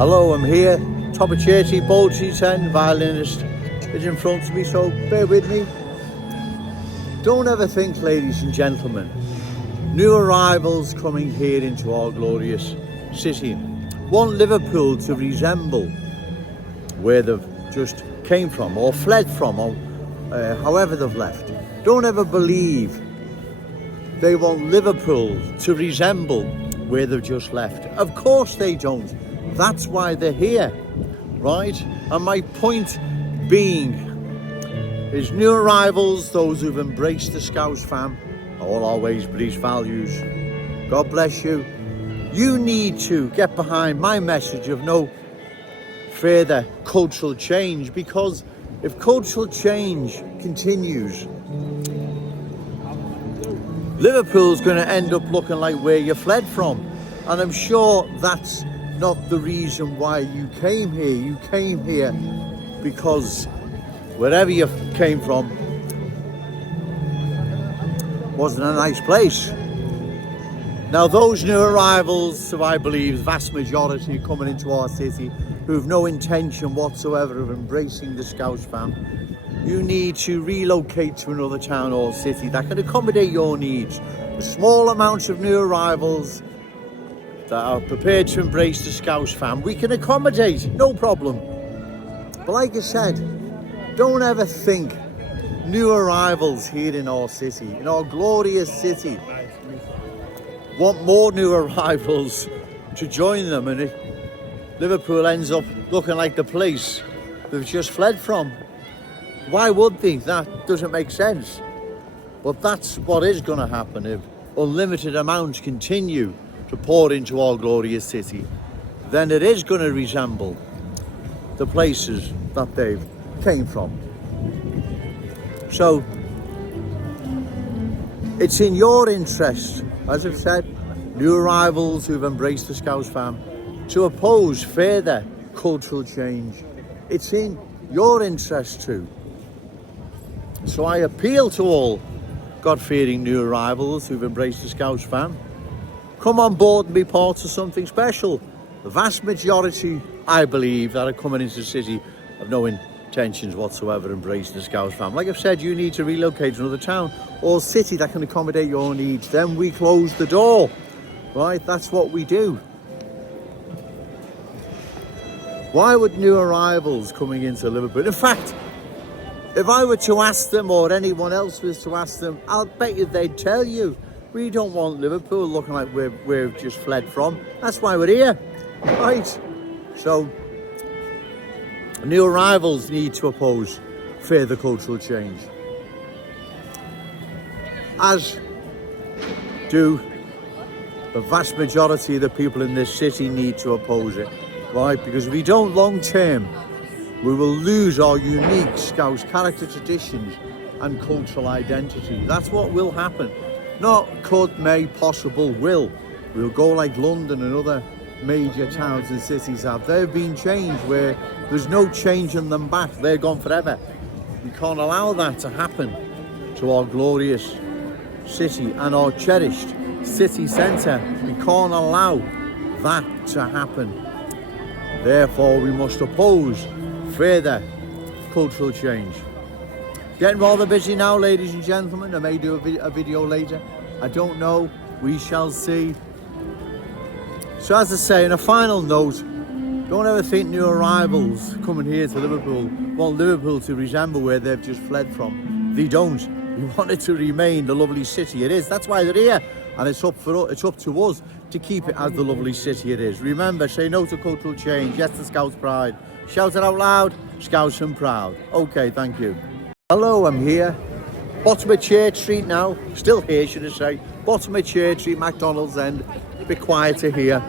Hello, I'm here. Top of Chertsey, Bowltree 10, violinist is in front of me, so bear with me. Don't ever think, ladies and gentlemen, new arrivals coming here into our glorious city want Liverpool to resemble where they've just came from or fled from, or however they've left. Don't ever believe they want Liverpool to resemble where they've just left. Of course they don't. That's why they're here, right? And my point being is new arrivals, those who've embraced the Scouse fam, all our ways, beliefs, values, God bless you. You need to get behind my message of no further cultural change, because if cultural change continues, Liverpool's going to end up looking like where you fled from. And I'm sure that's not the reason why you came here. You came here because wherever you came from wasn't a nice place. Now those new arrivals, so I believe vast majority coming into our city who have no intention whatsoever of embracing the Scouse fam, you need to relocate to another town or city that can accommodate your needs. The small amounts of new arrivals that are prepared to embrace the Scouse fam, we can accommodate, no problem. But like I said, don't ever think new arrivals here in our city, in our glorious city, want more new arrivals to join them, and Liverpool ends up looking like the place they've just fled from. Why would they? That doesn't make sense. But that's what is going to happen if unlimited amounts continue to pour into our glorious city. Then it is going to resemble the places that they've came from. So it's in your interest, as I've said, new arrivals who've embraced the Scouse fam, to oppose further cultural change. It's in your interest too. So I appeal to all God-fearing new arrivals who've embraced the Scouse fam. Come on board and be part of something special. The vast majority, I believe, that are coming into the city have no intentions whatsoever of embracing the Scouse fam. Like I've said, you need to relocate to another town or city that can accommodate your needs. Then we close the door, right? That's what we do. Why would new arrivals coming into Liverpool? In fact, if I were to ask them, or anyone else was to ask them, I'll bet you they'd tell you, we don't want Liverpool looking like we've just fled from. That's why we're here, right? So, new arrivals need to oppose further cultural change, as do the vast majority of the people in this city need to oppose it, right? Because if we don't long term, we will lose our unique Scouse character, traditions and cultural identity. That's what will happen. Not could, may, possible, will. We'll go like London and other major towns and cities have. They've been changed where there's no changing them back. They're gone forever. We can't allow that to happen to our glorious city and our cherished city centre. We can't allow that to happen. Therefore, we must oppose further cultural change. Getting rather busy now, ladies and gentlemen. I may do a video later. I don't know. We shall see. So as I say, in a final note, don't ever think new arrivals coming here to Liverpool want Liverpool to resemble where they've just fled from. They don't. We want it to remain the lovely city it is. That's why they're here. And it's up to us to keep it as the lovely city it is. Remember, say no to cultural change. Yes to Scouse pride. Shout it out loud, Scouse and proud. Okay, thank you. Hello, I'm here. Bottom of Chertsey now. Still here, should I say. Bottom of Chertsey, McDonald's End. A bit quieter here.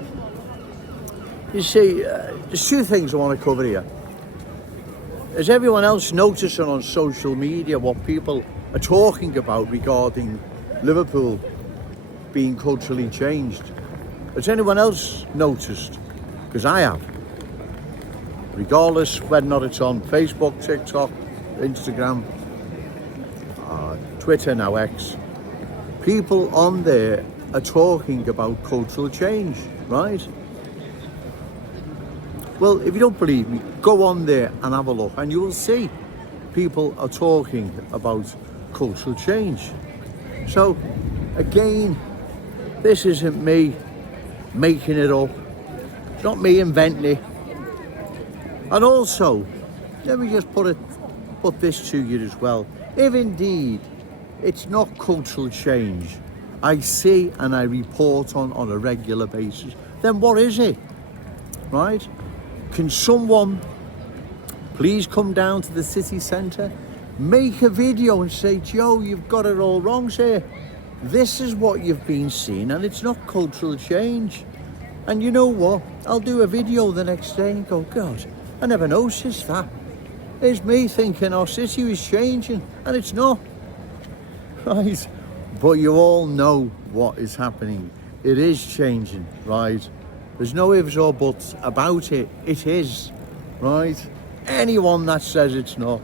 You see, there's two things I want to cover here. Is everyone else noticing on social media what people are talking about regarding Liverpool being culturally changed? Has anyone else noticed? Because I have. Regardless whether or not it's on Facebook, TikTok, Instagram, Twitter, now X, people on there are talking about cultural change, right? Well, if you don't believe me, go on there and have a look, and you will see people are talking about cultural change. So, again, this isn't me making it up. It's not me inventing it. And also, let me just put this to you as well. If indeed it's not cultural change I see and I report on a regular basis, then what is it? Right? Can someone please come down to the city centre, make a video and say, Joe, you've got it all wrong, sir. This is what you've been seeing and it's not cultural change. And you know what? I'll do a video the next day and go, God, I never noticed that. It's me thinking our city is changing and it's not. Right? But you all know what is happening. It is changing, right? There's no ifs or buts about it. It is, right? Anyone that says it's not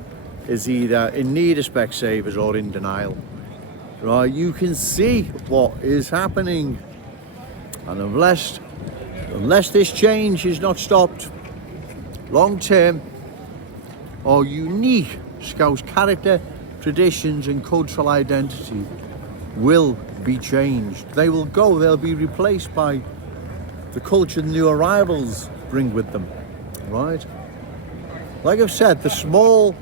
is either in need of Specsavers or in denial, right? You can see what is happening. And unless this change is not stopped, long term, our unique Scouse character, traditions and cultural identity will be changed. They will go, they'll be replaced by the culture new arrivals bring with them, right? Like I've said, the small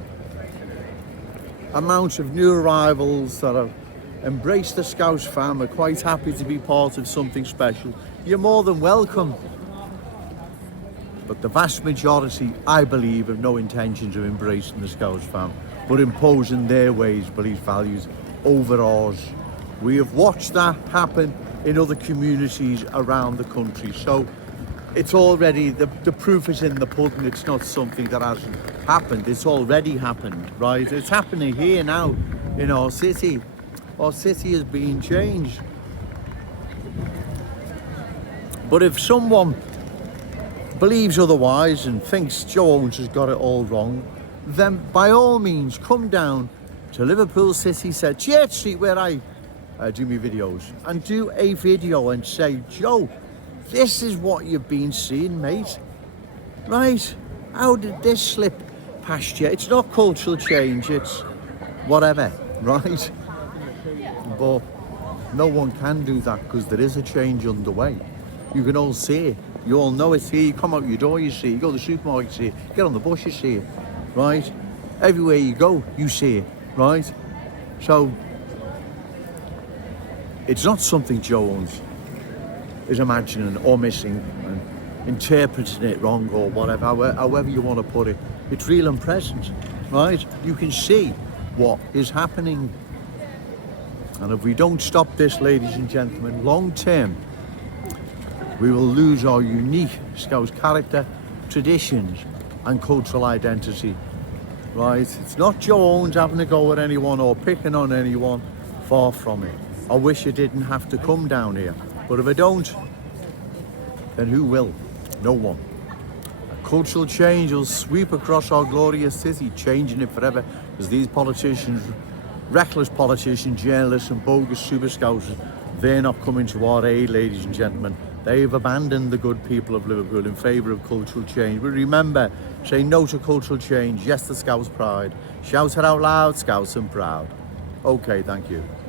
amount of new arrivals that have embraced the Scouse fam are quite happy to be part of something special. You're more than welcome. But the vast majority, I believe, have no intentions of embracing the Scouse fam, but imposing their ways, beliefs, values over ours. We have watched that happen in other communities around the country. So it's already, the proof is in the pudding. It's not something that hasn't happened. It's already happened, right? It's happening here now in our city. Our city is being changed. But if someone believes otherwise and thinks Joe Owens has got it all wrong, then by all means come down to Liverpool City Church Street where I do my videos, and do a video and say, Joe, this is what you've been seeing, mate. Right? How did this slip past you? It's not cultural change, it's whatever, right? But no one can do that because there is a change underway. You can all see it. You all know it's here. You come out your door, you see it. You go to the supermarket, you see it. You get on the bus, you see it. Right? Everywhere you go, you see it. Right? So, it's not something Joe Owens is imagining or missing and interpreting it wrong or whatever, however you want to put it. It's real and present, right? You can see what is happening. And if we don't stop this, ladies and gentlemen, long term, we will lose our unique Scouse character, traditions and cultural identity, right? It's not Joe Owens having a go at anyone or picking on anyone, far from it. I wish I didn't have to come down here, but if I don't, then who will? No one. A cultural change will sweep across our glorious city, changing it forever, because these politicians, reckless politicians, journalists and bogus super scousers, they're not coming to our aid, ladies and gentlemen. They've abandoned the good people of Liverpool in favour of cultural change. But remember, say no to cultural change, yes to Scouse pride. Shout it out loud, Scouse and proud. Okay, thank you.